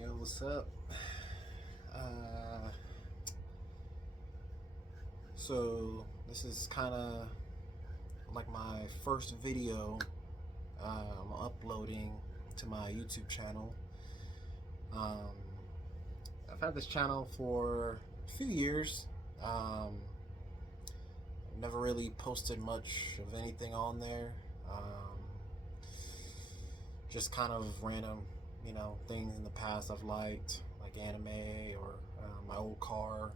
Yo, what's up? Uh, so this is kind of like my first video I'm uploading to my YouTube channel. Um, I've had this channel for a few years. Um, Never really posted much of anything on there. Just kind of random, things in the past I've liked, like anime or my old car,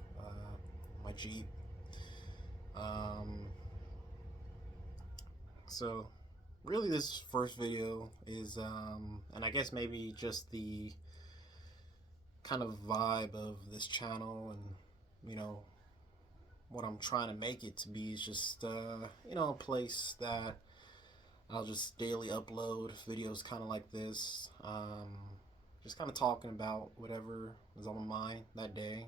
my Jeep. Um, so really this first video is and I guess maybe just the kind of vibe of this channel and what I'm trying to make it to be is just a place that I'll just daily upload videos kind of like this, just kind of talking about whatever is on my mind that day.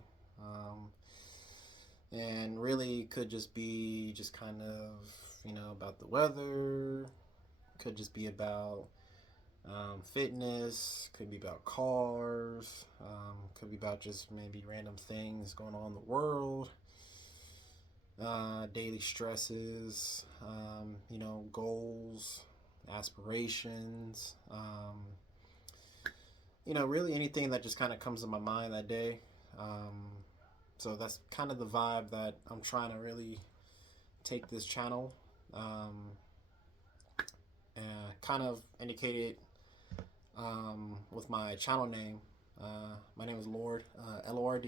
And really could just be just kind of about the weather, could just be about fitness, could be about cars, could be about just maybe random things going on in the world, daily stresses, goals, aspirations, really anything that just kind of comes to my mind that day. So that's kind of the vibe that I'm trying to really take this channel. Um, Kind of indicated with my channel name. My name is Lord, Lord,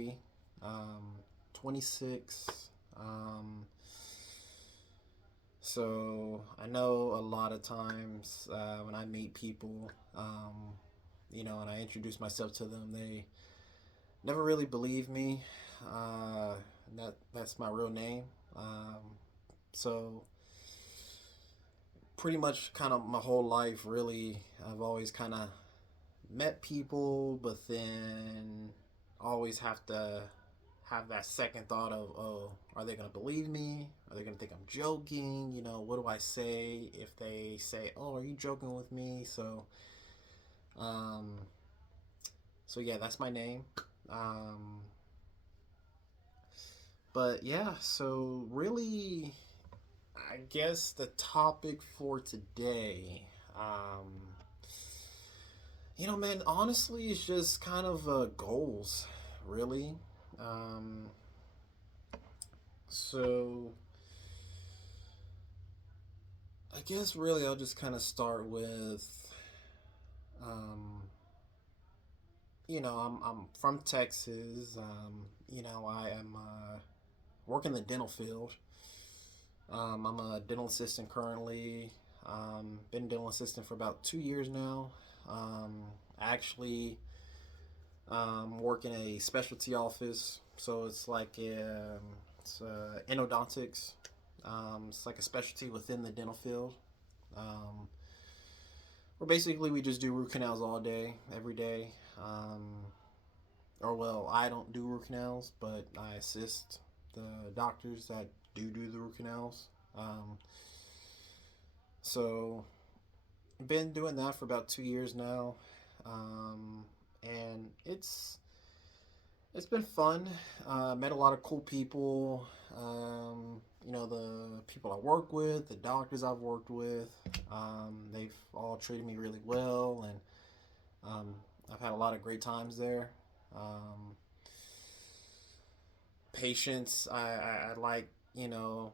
26. Um, so I know a lot of times when I meet people, and I introduce myself to them, they never really believe me. Uh, that's my real name. So pretty much kind of my whole life, really, I've always kind of met people, but then always have to have that second thought of, oh, are they going to believe me? Are they going to think I'm joking? What do I say if they say, oh, are you joking with me? Um, so yeah, that's my name. Um, but yeah, so really, I guess the topic for today, man, honestly, it's just kind of goals, really. Um, so I guess really I'll just kind of start with, um, I'm from Texas. I am working in the dental field. I'm a dental assistant currently. Been a dental assistant for about 2 years now. Actually, work in a specialty office, so it's like it's endodontics. It's like a specialty within the dental field. Um, where basically we just do root canals all day, every day. Or well, I don't do root canals, but I assist the doctors that do the root canals. Um, so I've been doing that for about 2 years now, and it's been fun. Met a lot of cool people. The people I work with, the doctors I've worked with, they've all treated me really well, and I've had a lot of great times there. Um, Patience, I like, you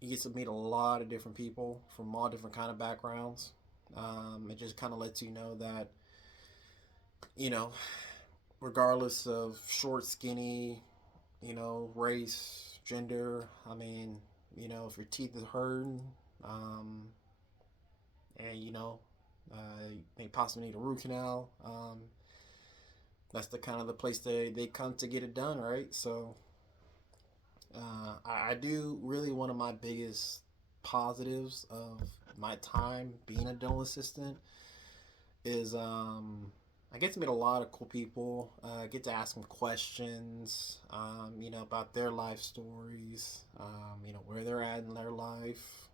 get to meet a lot of different people from all different kind of backgrounds. It just kind of lets you know that, you know, regardless of short, skinny, race, gender. I mean, if your teeth is hurting, um, and you may possibly need a root canal. That's the kind of the place they come to get it done, right? So I do really one of my biggest positives of my time being a dental assistant is I get to meet a lot of cool people. I get to ask them questions, about their life stories, where they're at in their life,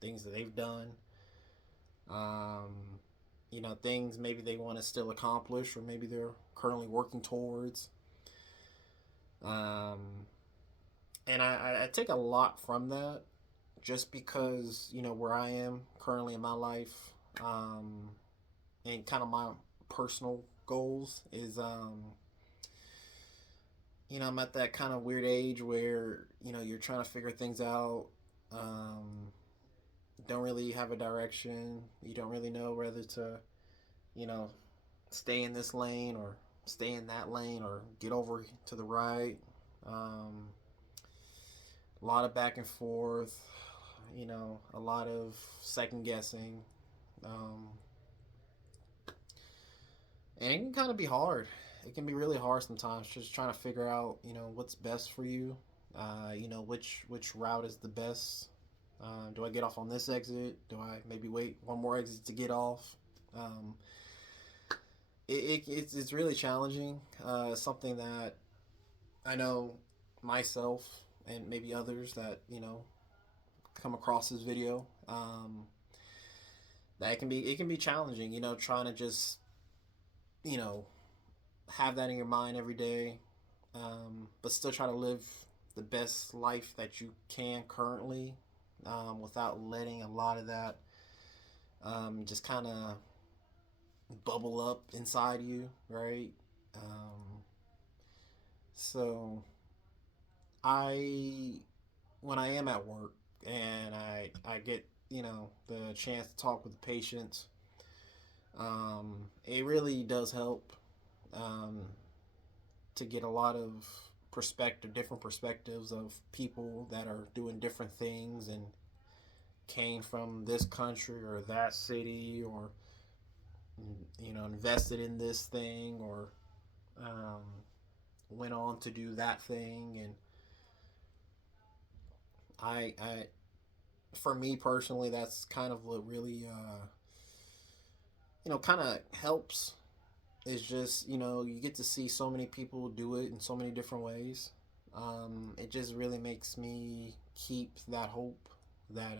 things that they've done. Um, things maybe they want to still accomplish, or maybe they're currently working towards. Um, and I take a lot from that, just because where I am currently in my life, um, and kind of my personal goals is I'm at that kind of weird age where you're trying to figure things out. Um, don't really have a direction. You don't really know whether to you know stay in this lane or stay in that lane or get over to the right. Um, a lot of back and forth. A lot of second guessing. Um, and it can kind of be hard. It can be really hard sometimes, just trying to figure out what's best for you. Which route is the best. Do I get off on this exit? Do I maybe wait one more exit to get off? Um, it's really challenging. Something that I know myself and maybe others that come across this video. That it can be challenging. Trying to just you know have that in your mind every day, but still try to live the best life that you can currently, without letting a lot of that just kind of bubble up inside you, right? Um, so I, when I am at work and I get the chance to talk with the patients, it really does help, um, to get a lot of different perspectives of people that are doing different things and came from this country or that city, or invested in this thing, or um, went on to do that thing. And I for me personally, that's kind of what really kind of helps. Is just you get to see so many people do it in so many different ways. It just really makes me keep that hope that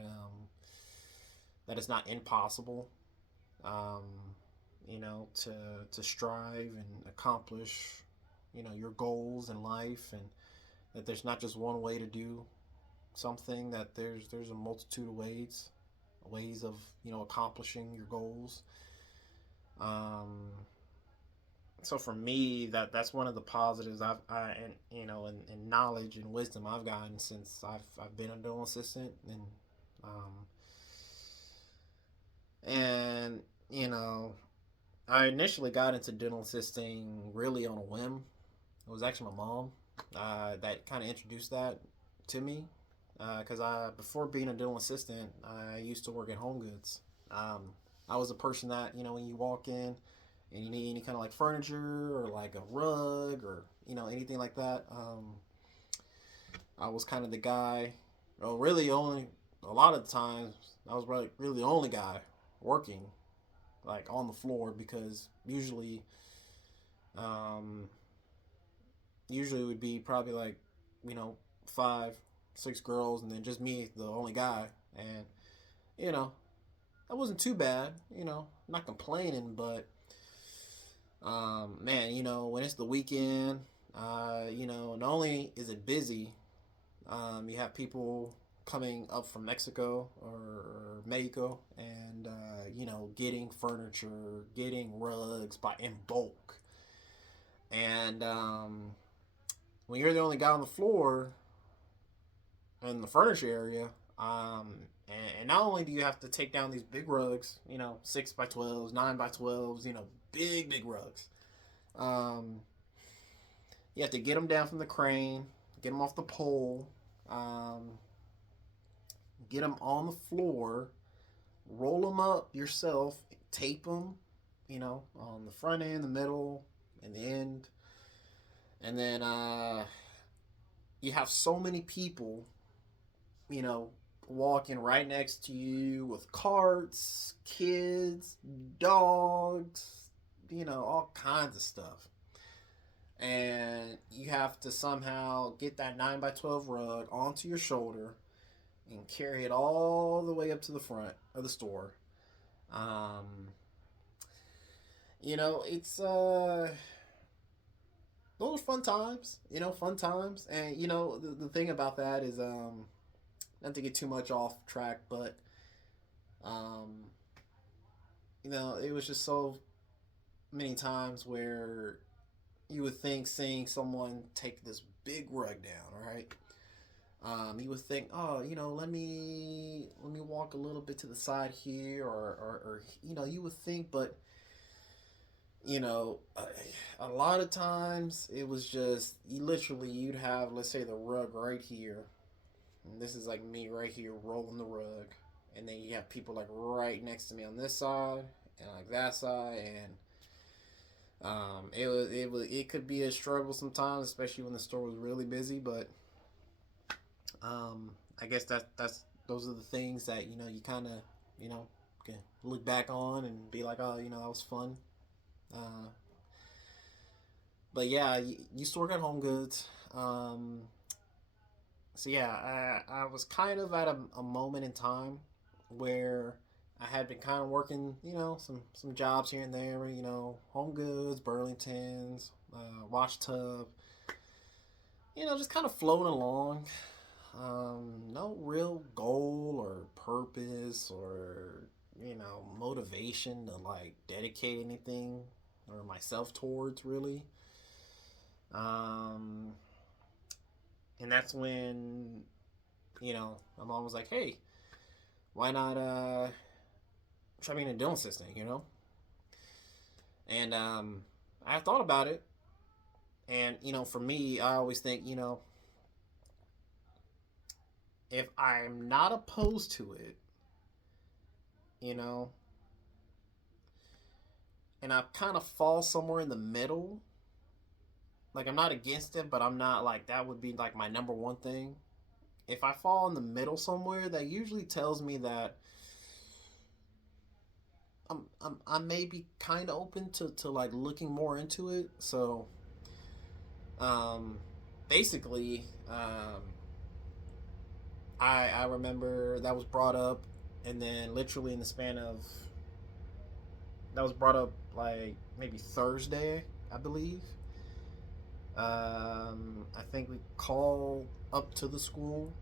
that it's not impossible, um, to strive and accomplish your goals in life, and that there's not just one way to do something. That there's a multitude of ways of accomplishing your goals. Um, so for me, that's one of the positives and in knowledge and wisdom I've gotten since I've been a dental assistant. Um, and you know I initially got into dental assisting really on a whim. It was actually my mom that kind of introduced that to me, because I before being a dental assistant, I used to work at Home Goods. Um, I was a person that when you walk in and you need any kind of like furniture or like a rug or anything like that, I was kind of the guy. Well, really only a lot of the times I was really the only guy working like on the floor, because um, usually it would be probably like you know 5, 6 girls and then just me, the only guy. And you know that wasn't too bad. I'm not complaining, but man, when it's the weekend, not only is it busy, you have people coming up from Mexico or Mexico, and getting furniture, getting rugs by in bulk. And when you're the only guy on the floor in the furniture area, and not only do you have to take down these big rugs, 6 by 12s, 9 by 12s, big rugs. Um, you have to get them down from the crane, get them off the pole, um, get them on the floor, roll them up yourself, tape them, on the front end, the middle, and the end. And then you have so many people, you know, walking right next to you with carts, kids, dogs, all kinds of stuff. And you have to somehow get that 9 by 12 rug onto your shoulder and carry it all the way up to the front of the store. Um, It's those fun times. Fun times, and the thing about that is not to get too much off track, but um, it was just so many times where you would think seeing someone take this big rug down, right? You would think, oh, let me walk a little bit to the side here, or you would think, but a lot of times it was just you'd have, let's say, the rug right here, and this is like me right here rolling the rug, and then you have people like right next to me on this side and like that side, and it could be a struggle sometimes, especially when the store was really busy. But I guess that's those are the things that you kind of you know can look back on and be like, oh, that was fun. Uh, but yeah, I used to work at Home Goods. So yeah, I was kind of at a moment in time where I had been kind of working, some jobs here and there, Home Goods, Burlington's, Wash Tub, just kind of floating along. No real goal or purpose or motivation to like dedicate anything or myself towards really. Um, and that's when my mom was like, "Hey, why not try being a dental assistant?" And I thought about it, and for me, I always think, if I'm not opposed to it, you know, and I kind of fall somewhere in the middle, like I'm not against it, but I'm not like that would be like my number one thing. If I fall in the middle somewhere, that usually tells me that I may be kind of open to like looking more into it. So, um, basically, I remember that was brought up, and then literally in the span of that was brought up like maybe Thursday, I believe. I think we called up to the school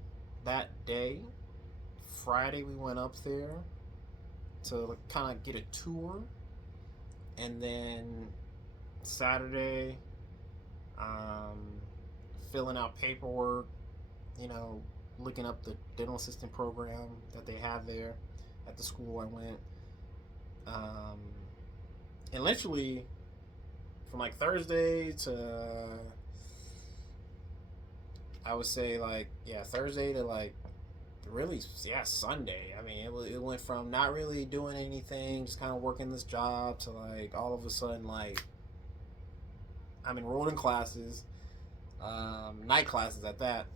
that day. Friday we went up there to kind of get a tour, and then Saturday, um, filling out paperwork, you know, looking up the dental assistant program that they have there at the school I went. Um, and literally from like Thursday to I would say like yeah Thursday to like really yeah Sunday. I mean it went from not really doing anything, just kind of working this job to like all of a sudden like I'm enrolled in classes, night classes at that,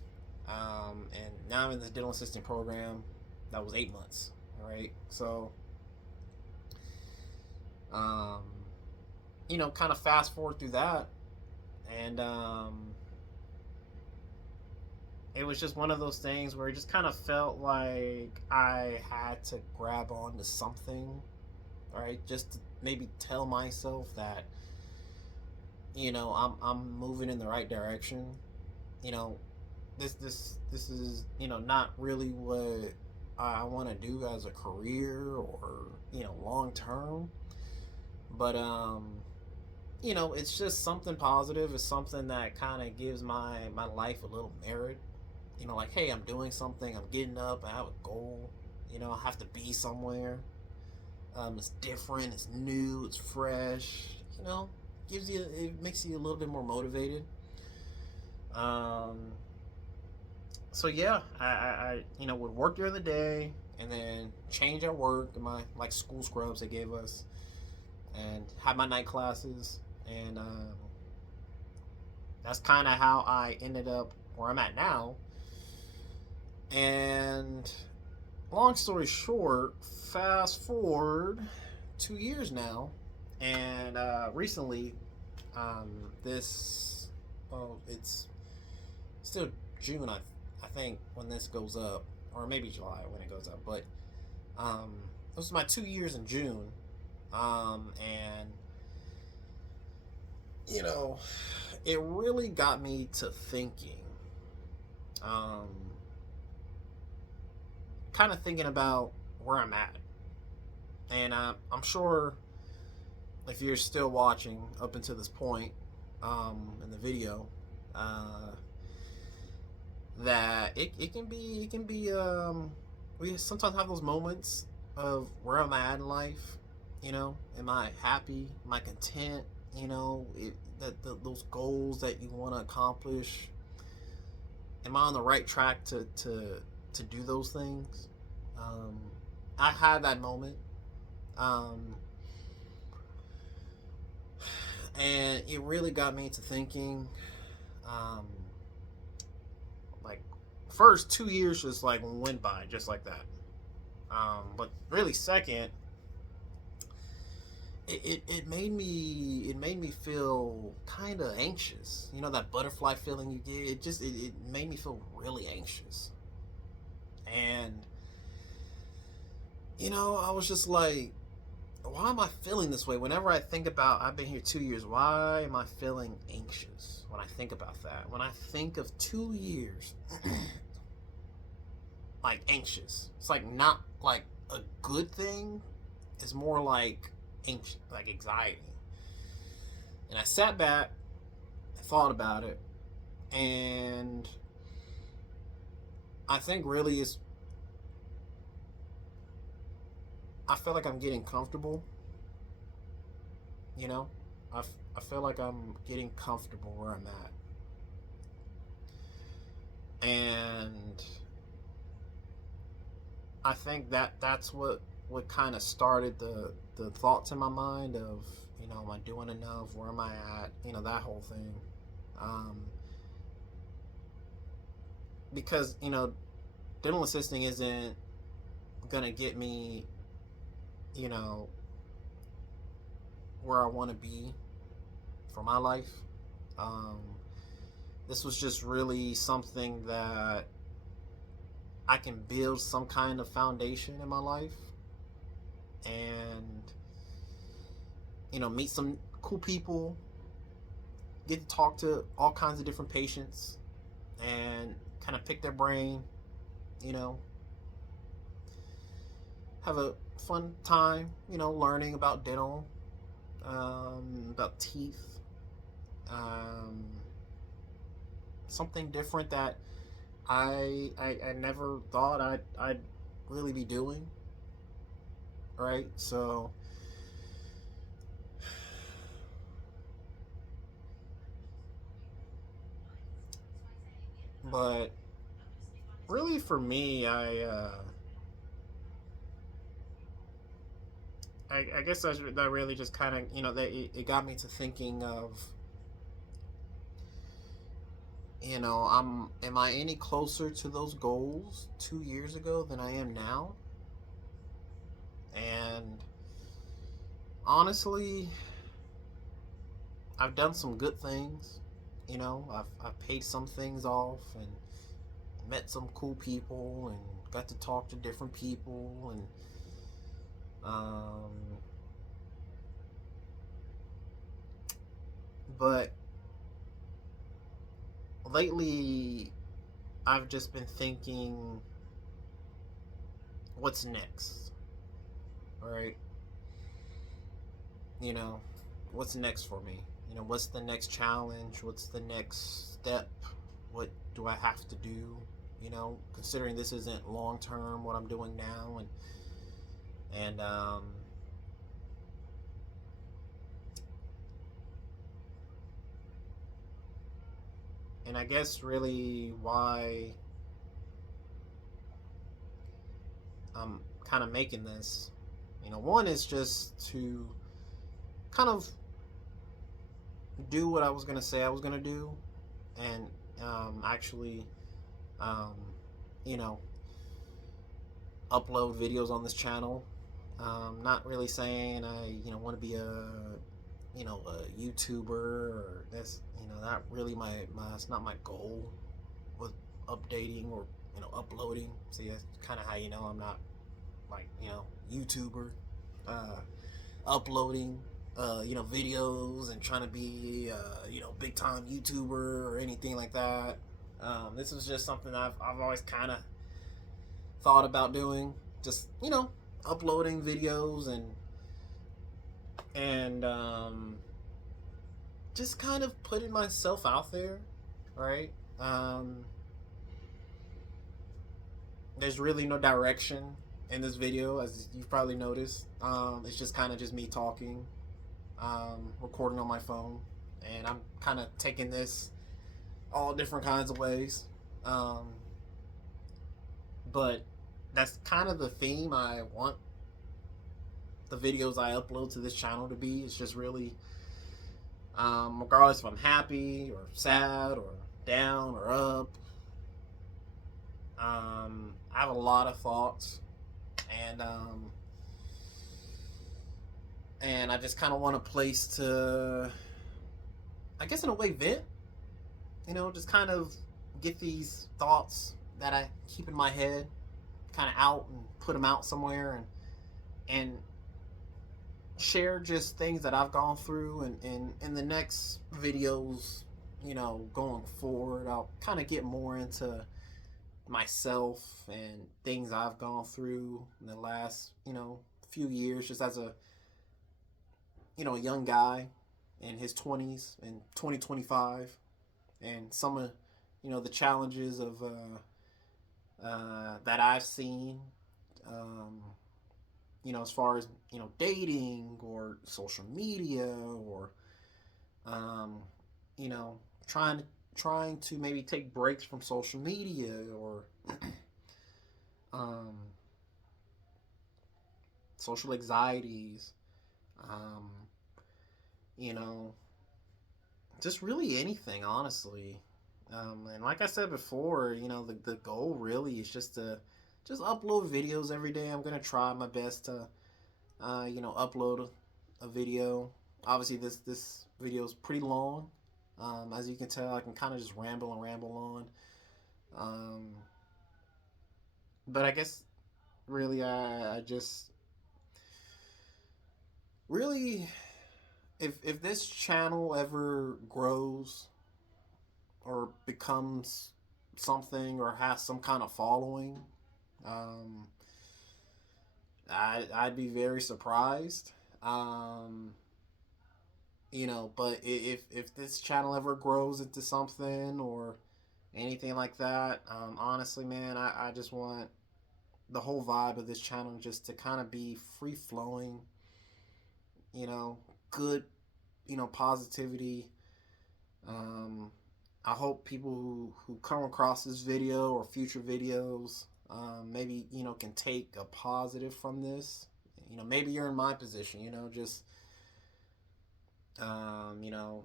and now I'm in this dental assistant program. That was 8 months. All right, so um, kind of fast forward through that, and it was just one of those things where it just kind of felt like I had to grab on to something, right? Just to maybe tell myself that I'm moving in the right direction. You know, this is not really what I want to do as a career or long term, but it's just something positive. It's something that kind of gives my life a little merit. Like, hey, I'm doing something. I'm getting up. I have a goal. I have to be somewhere. It's different. It's new. It's fresh. It makes you a little bit more motivated. Um, so yeah, I would work during the day and then change at work in my like school scrubs they gave us, and have my night classes, and that's kind of how I ended up where I'm at now. And long story short, fast forward 2 years now, and recently, this, well, it's still June, I think, when this goes up, or maybe July when it goes up, but this is my 2 years in June, and you know, it really got me to thinking, um, kind of thinking about where I'm at. And I'm sure if you're still watching up until this point in the video, uh, that it can be we sometimes have those moments of where am I at in life, am I happy, am I content, those goals that you want to accomplish, am I on the right track to do those things. um, I had that moment, um, and it really got me to thinking, um, like first 2 years just like went by just like that. But really, second, it made me feel kind of anxious. You know that butterfly feeling you get. It made me feel really anxious, and I was just like, why am I feeling this way? Whenever I think about I've been here 2 years, why am I feeling anxious when I think about that? When I think of 2 years, like anxious, it's like not like a good thing. It's more like anxious, like anxiety. And I sat back, I thought about it, and I think really is I feel like I'm getting comfortable. You know, I feel like I'm getting comfortable where I'm at, and I think that's what kind of started the thoughts in my mind of, am I doing enough? Where am I at? That whole thing. Um, because dental assisting isn't gonna get me, you know, where I want to be for my life. Um, this was just really something that I can build some kind of foundation in my life, and meet some cool people, get to talk to all kinds of different patients, and kind of pick their brain, you know, have a fun time, learning about dental, about teeth, um, something different that I never thought I'd really be doing, right? So, but really for me, I guess that really just kind of, that it got me to thinking of, am I any closer to those goals 2 years ago than I am now? And honestly, I've done some good things. I've paid some things off and met some cool people and got to talk to different people, and um, but lately I've just been thinking, what's next? All right, you know, what's next for me? What's the next challenge? What's the next step? What do I have to do? Considering this isn't long term, what I'm doing now, and I guess really why I'm kind of making this, one is just to kind of do what I was gonna say I was gonna do, and actually, um, you know, upload videos on this channel. Not really saying I, want to be a YouTuber, or that's, not really my that's not my goal with updating or, uploading. See, that's kind of how I'm not like, YouTuber, uh, uploading. videos and trying to be, big time YouTuber or anything like that. This was just something I've always kind of thought about doing. Just, uploading videos and just kind of putting myself out there, right? There's really no direction in this video, as you've probably noticed. It's just kind of just me talking, recording on my phone, and I'm kind of taking this all different kinds of ways. Um, but that's kind of the theme I want the videos I upload to this channel to be. It's just really, regardless if I'm happy or sad or down or up, I have a lot of thoughts, and and I just kind of want a place to, I guess, in a way, vent. Just kind of get these thoughts that I keep in my head kind of out and put them out somewhere, and share just things that I've gone through. And in the next videos, going forward, I'll kind of get more into myself and things I've gone through in the last, few years, just as a young guy in his 20s in 2025, and some of, the challenges of that I've seen, as far as, dating or social media, or, um, you know, trying to maybe take breaks from social media, or um, social anxieties, um, you know, just really anything, honestly. And like I said before, the goal really is just to just upload videos every day. I'm gonna try my best to, upload a video. Obviously, this video is pretty long. As you can tell, I can kind of just ramble and ramble on. Um, but I guess really, I just really, if this channel ever grows or becomes something or has some kind of following, um, I'd be very surprised. Um, but if this channel ever grows into something or anything like that, honestly, man, I just want the whole vibe of this channel just to kind of be free flowing, you know, good, positivity. Um, I hope people who come across this video or future videos, maybe, can take a positive from this. Maybe you're in my position, just, um, you know,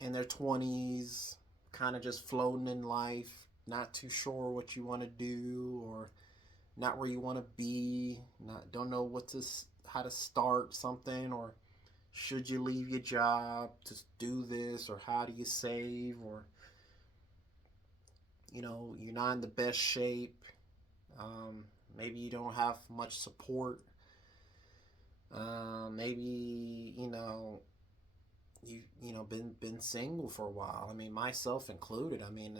in their 20s, kind of just floating in life, not too sure what you want to do, or not where you want to be, not don't know how to start something, or should you leave your job to do this, or how do you save, or you're not in the best shape. Maybe you don't have much support. Maybe been single for a while. I mean, myself included. I mean,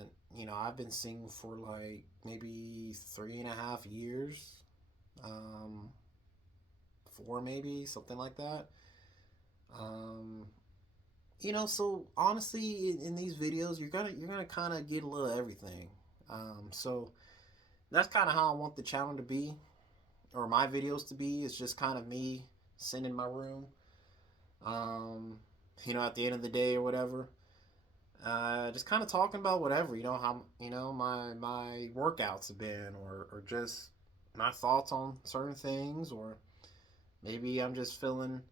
I've been single for like maybe 3.5 years, um, 4, maybe something like that. Um, so honestly, in these videos, you're gonna kind of get a little of everything. So that's kind of how I want the channel to be, or my videos to be. It's just kind of me sitting in my room, um, at the end of the day or whatever. Just kind of talking about whatever, how, my workouts have been, or just my thoughts on certain things, or maybe I'm just feeling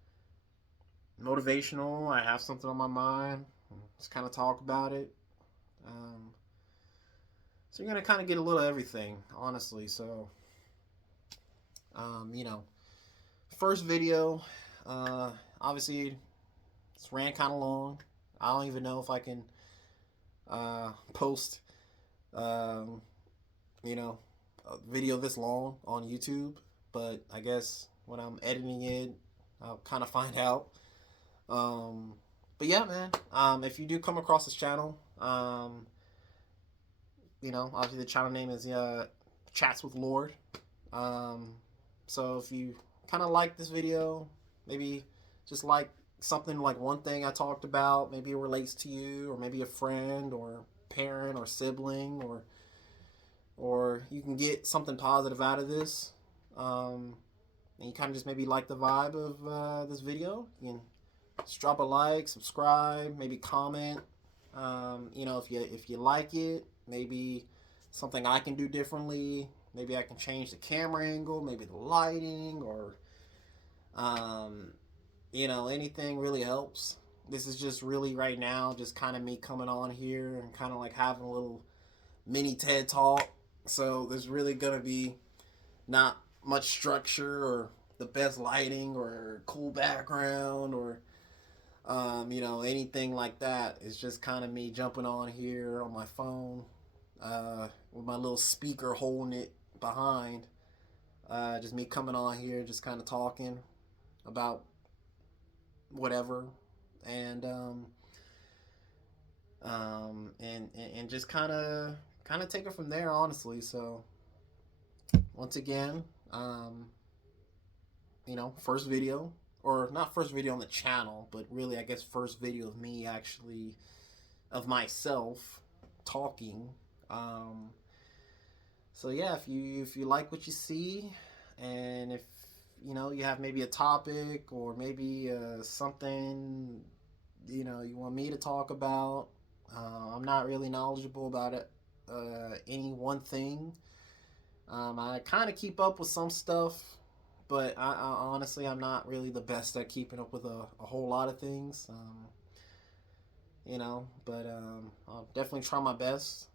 motivational. I have something on my mind. Just kind of talk about it. Um, so you're gonna kind of get a little of everything, honestly. So, um, you know, first video, uh, obviously, it's ran kind of long. I don't even know if I can post, um, a video this long on YouTube. But I guess when I'm editing it, I'll kind of find out. Um, but yeah, man. If you do come across this channel, obviously the channel name is Chats with Lord. Um, so if you kind of like this video, maybe just like something like one thing I talked about, maybe it relates to you, or maybe a friend or parent or sibling, or you can get something positive out of this. And you kind of just maybe like the vibe of this video, you can just drop a like, subscribe, maybe comment. If you like it, maybe something I can do differently. Maybe I can change the camera angle, maybe the lighting, or anything really helps. This is just really right now, just kind of me coming on here and kind of like having a little mini TED talk. So there's really gonna be not much structure or the best lighting or cool background or anything like that. It's just kind of me jumping on here on my phone with my little speaker holding it behind. Just me coming on here, just kind of talking about whatever, and and just kind of take it from there, honestly. So once again, first video, or not first video on the channel, but really I guess first video of me actually, of myself talking. So yeah, if you like what you see, and if you have maybe a topic or maybe something you want me to talk about, I'm not really knowledgeable about it, any one thing. I kind of keep up with some stuff, but I honestly, I'm not really the best at keeping up with a whole lot of things. But I'll definitely try my best.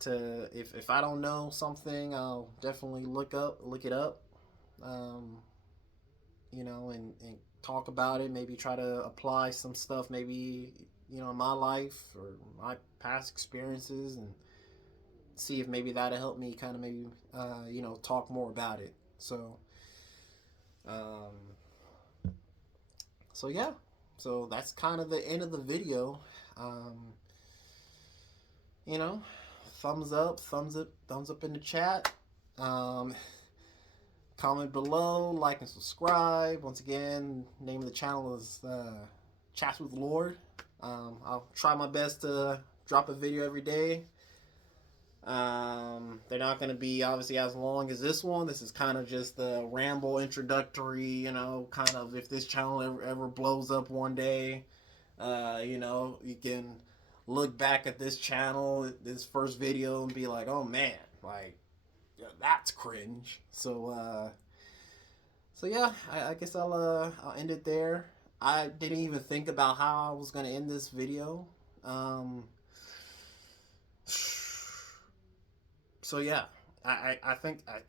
To if I don't know something, I'll definitely look it up. Um, and talk about it. Maybe try to apply some stuff. Maybe in my life or my past experiences, and see if maybe that'll help me kind of maybe talk more about it. Um, so yeah, so that's kind of the end of the video. Um, you know, thumbs up in the chat. Um, Comment below, like and subscribe. Once again, name of the channel is Chats with Lord. I'll try my best to drop a video every day. They're not going to be obviously as long as this one. This is kind of just the ramble introductory, kind of if this channel ever blows up one day, you can look back at this channel, this first video, and be like, oh man, like, yeah, that's cringe. So yeah, I guess I'll end it there. I didn't even think about how I was gonna end this video. Um, so yeah, I think I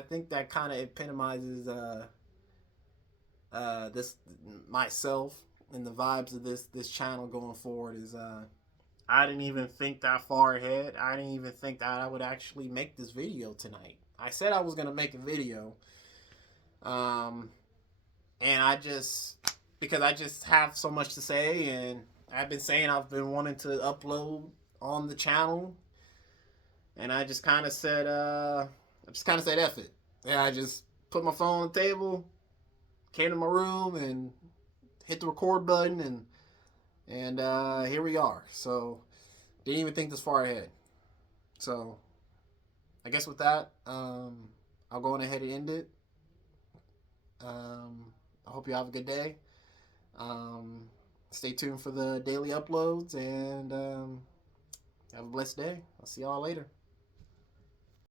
think that kind of epitomizes this myself and the vibes of this channel going forward. Is I didn't even think that far ahead. I didn't even think that I would actually make this video tonight. I said I was gonna make a video, and because I just have so much to say, and I've been saying I've been wanting to upload on the channel, and I just kind of said, F it. Yeah, I just put my phone on the table, came to my room, and hit the record button, and here we are. So didn't even think this far ahead. So I guess with that, I'll go on ahead and end it. I hope you have a good day. Stay tuned for the daily uploads, and have a blessed day. I'll see y'all later.